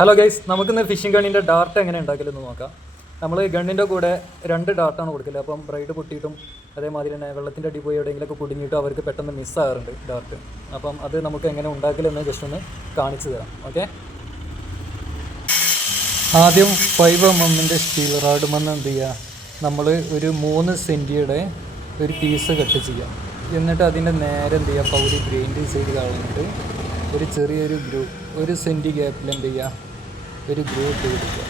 Hello guys, നമുക്കിന്ന് phishing ഗണ്ണിൻ്റെ Dart എങ്ങനെ ഉണ്ടാക്കലെന്ന് നോക്കാം. നമ്മൾ ഗണ്ണിൻ്റെ കൂടെ 2 ഡാർട്ടാണ് കൊടുക്കല്. അപ്പം ബ്രൈഡ് പൊട്ടിയിട്ടും അതേമാതിരി തന്നെ വെള്ളത്തിൻ്റെ അടി പോയി എവിടെയെങ്കിലുമൊക്കെ കുടുങ്ങിയിട്ടും അവർക്ക് പെട്ടെന്ന് മിസ്സാകാറുണ്ട് ഡാർട്ട്. അപ്പം അത് നമുക്ക് എങ്ങനെ ഉണ്ടാക്കലെന്ന് ജസ്റ്റ് ഒന്ന് കാണിച്ചു തരാം. ഓക്കെ, ആദ്യം 5mm സ്റ്റീൽ റാഡ് മണ്ണ് എന്ത് ചെയ്യുക, നമ്മൾ ഒരു 3 സെൻറ്റിയുടെ ഒരു പീസ് കട്ട് ചെയ്യാം. എന്നിട്ട് അതിൻ്റെ നേരെ എന്ത് ചെയ്യുക, പകുതി ഗ്രൈൻഡ് ചെയ്ത് കളഞ്ഞിട്ട് ഒരു ചെറിയൊരു ഒരു സെൻറ്റി ഗ്യാപ്പിൽ എന്ത് ചെയ്യുക, ഒരു ഗ്രൂ ഇട്ട് കൊടുക്കുക.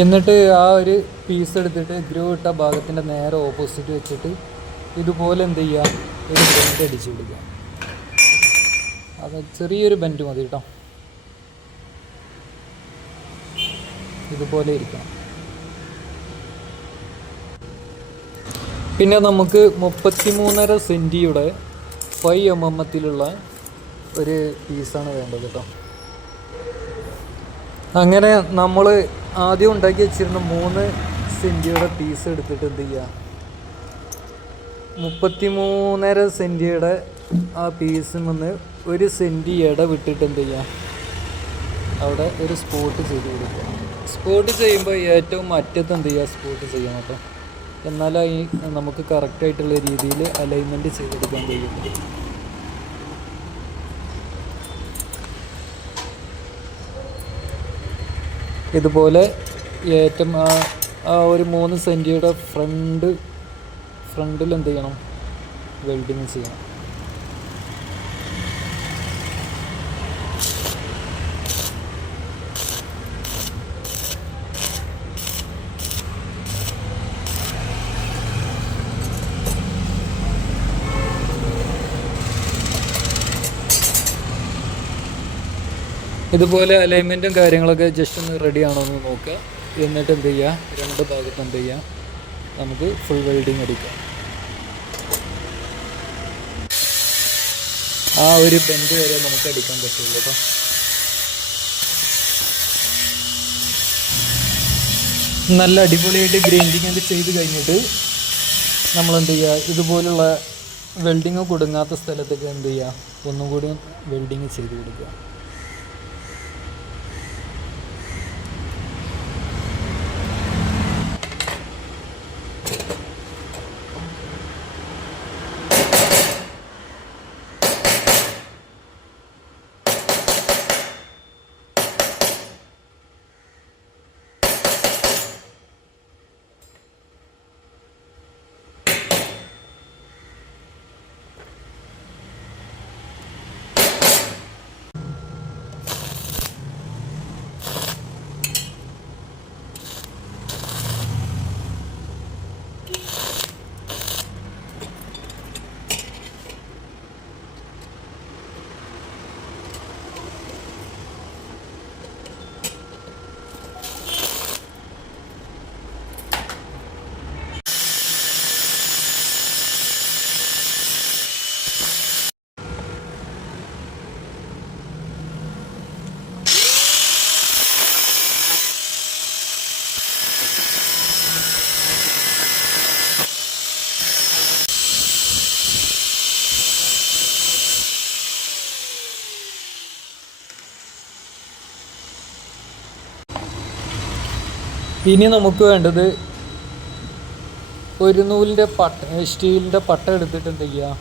എന്നിട്ട് ആ ഒരു പീസ് എടുത്തിട്ട് ഗ്രൂ ഇട്ട ഭാഗത്തിൻ്റെ നേരെ ഓപ്പോസിറ്റ് വെച്ചിട്ട് ഇതുപോലെ എന്ത് ചെയ്യുക, ഒരു ബെൻഡ് അടിച്ച് കൊടുക്കുക. അത് ചെറിയൊരു ബെൻഡ് മതി കേട്ടോ, ഇതുപോലെ ഇരിക്കണം. പിന്നെ നമുക്ക് 33.5 സെൻറ്റിയുടെ 5mm ഒരു പീസാണ് വേണ്ടത് കേട്ടോ. അങ്ങനെ നമ്മൾ ആദ്യം ഉണ്ടാക്കി വെച്ചിരുന്ന 3 സെൻറ്റിയുടെ പീസ് എടുത്തിട്ട് എന്ത് ചെയ്യുക, 33.5 സെൻറ്റിയുടെ ആ പീസിൽ നിന്ന് 1 സെൻറ്റി ഇട വിട്ടിട്ട് എന്ത് ചെയ്യുക, അവിടെ ഒരു സ്പോട്ട് ചെയ്ത് കൊടുക്കുക. സ്പോട്ട് ചെയ്യുമ്പോൾ ഏറ്റവും അറ്റത്ത് എന്ത് ചെയ്യുക, സ്പോട്ട് ചെയ്യണം കേട്ടോ. എന്നാലും ഈ നമുക്ക് കറക്റ്റായിട്ടുള്ള രീതിയിൽ അലൈൻമെൻറ്റ് ചെയ്തെടുക്കാൻ കഴിയും. ഇതുപോലെ ഏറ്റവും ആ ഒരു 3 സെൻറ്റിയുടെ ഫ്രണ്ടിൽ എന്ത് ചെയ്യണം, വെൽഡിങ് ചെയ്യണം. ഇതുപോലെ അലൈൻമെൻറ്റും കാര്യങ്ങളൊക്കെ ജസ്റ്റ് ഒന്ന് റെഡി ആണോ എന്ന് നോക്കുക. എന്നിട്ട് എന്ത് ചെയ്യുക, 2 ഭാഗത്ത് എന്ത് ചെയ്യുക, നമുക്ക് ഫുൾ വെൽഡിങ് അടിക്കാം. ആ ഒരു ബെൻഡ് വരെ നമുക്ക് അടിക്കാൻ പറ്റുള്ളൂ കേട്ടോ. നല്ല അടിപൊളിയായിട്ട് ഗ്രൈൻഡിങ് ഒക്കെ ചെയ്ത് കഴിഞ്ഞിട്ട് നമ്മളെന്ത് ചെയ്യുക, ഇതുപോലുള്ള വെൽഡിങ് കുടുങ്ങാത്ത സ്ഥലത്തൊക്കെ എന്ത് ചെയ്യുക, ഒന്നും കൂടി വെൽഡിങ് ചെയ്ത് കൊടുക്കുക. ഇനി നമുക്ക് വേണ്ടത് ഒരു നൂലിൻ്റെ സ്റ്റീലിൻ്റെ പട്ട എടുത്തിട്ട് എന്ത് ചെയ്യുക,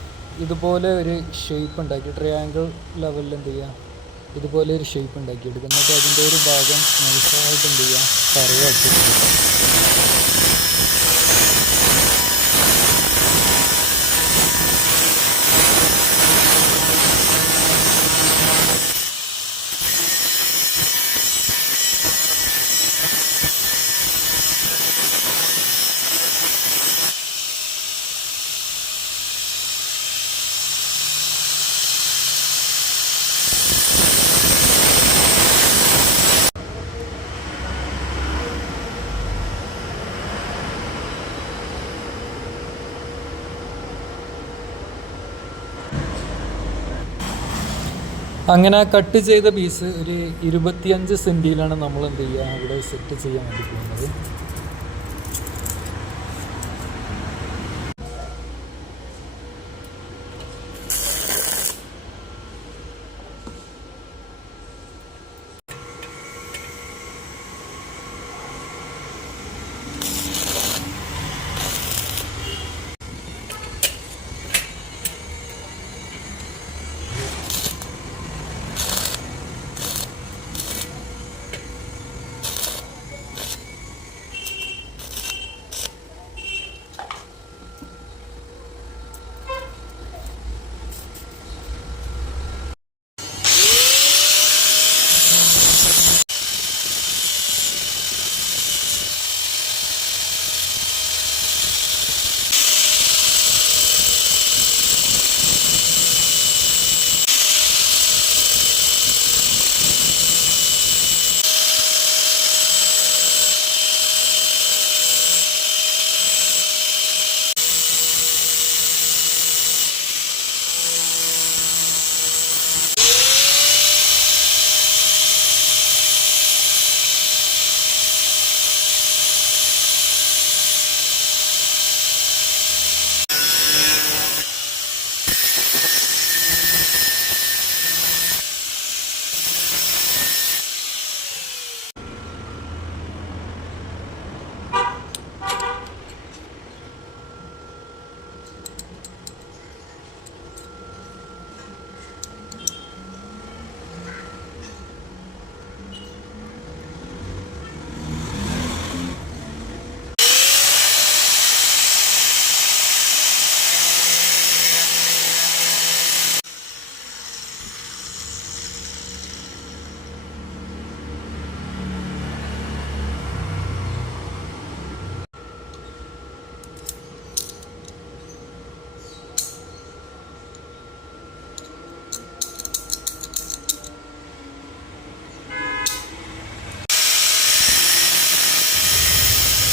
ഇതുപോലെ ഒരു ഷേപ്പ് ഉണ്ടാക്കി ട്രയാങ്കിൾ ലെവലിൽ എന്ത് ചെയ്യുക, ഇതുപോലെ ഒരു ഷേപ്പ് ഉണ്ടാക്കി എടുക്കുക. എന്നിട്ട് അതിൻ്റെ ഒരു ഭാഗം നൈസായിട്ട് എന്ത് ചെയ്യുക, കറുവാക്കി എടുക്കുക. അങ്ങനെ കട്ട് ചെയ്ത പീസ് ഒരു 25 സെൻറ്റിയിലാണ് നമ്മൾ എന്ത് ചെയ്യുക, അവിടെ സെറ്റ് ചെയ്യാൻ വേണ്ടി പോകുന്നത്.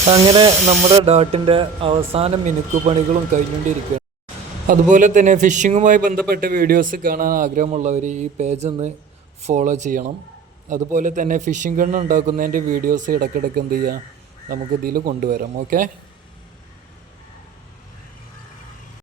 അങ്ങനെ നമ്മുടെ ഡാട്ടിൻ്റെ അവസാന മിനുക്കുപണികളും കഴിഞ്ഞുകൊണ്ടിരിക്കുകയാണ്. അതുപോലെ തന്നെ ഫിഷിങ്ങുമായി ബന്ധപ്പെട്ട വീഡിയോസ് കാണാൻ ആഗ്രഹമുള്ളവർ ഈ പേജ് ഒന്ന് ഫോളോ ചെയ്യണം. അതുപോലെ തന്നെ ഫിഷിംഗ് ഗണ്ണ് ഉണ്ടാക്കുന്നതിൻ്റെ വീഡിയോസ് ഇടയ്ക്കിടയ്ക്ക് എന്ത് ചെയ്യുക, നമുക്ക് ഇതിൽ കൊണ്ടുവരാം. ഓക്കെ.